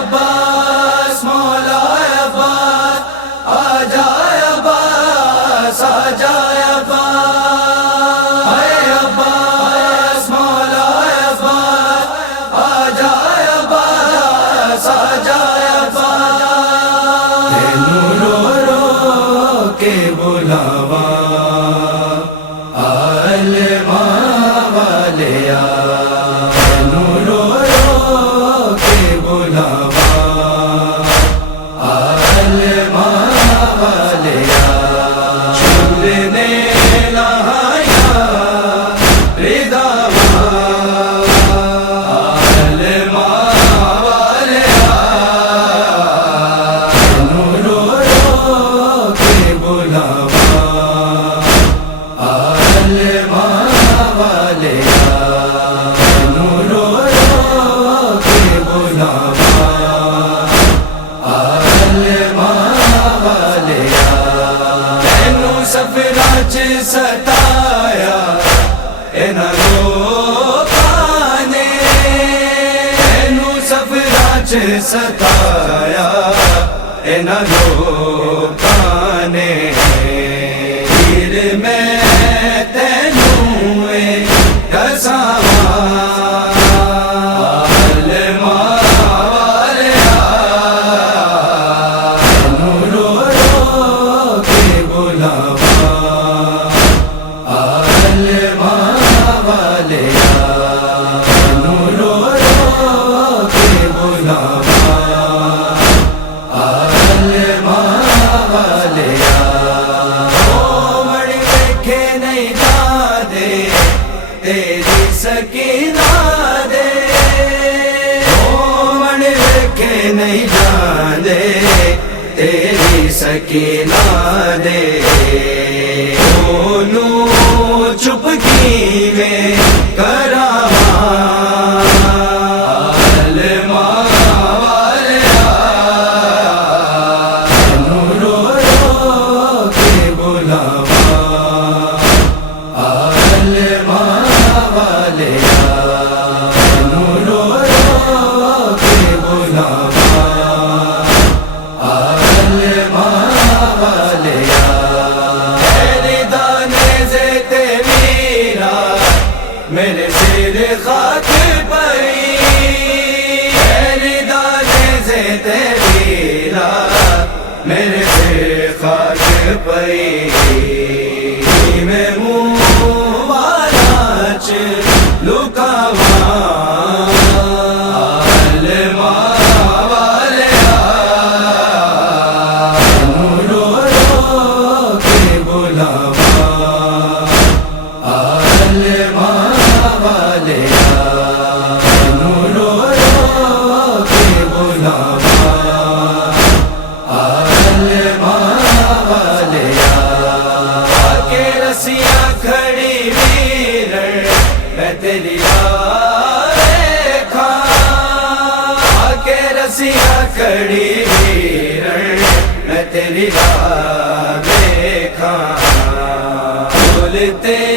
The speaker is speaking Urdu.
عباس مولا عباس آجا عباس آجا عباس اے عباس مولا عباس آجا عباس آجا عباس تینوں رو رو کے بلاوا ستایا انہاں لوکاں نے تینوں سفراں چ ستایا انہاں لوکاں نے پھر میں تینوں دساواں تیری سکینہ دے او من ویکھے نہیں جاندے تیری سکینہ دے اونوں چپ کیویں کراواں میرے سر خاک پئی میری دانے سے تیرا میرے سر خاک پئی میں منہ والا چ لکاواں تیری رسیاں کھڑی ویرن میں تیری راہ دیکھاں بولتے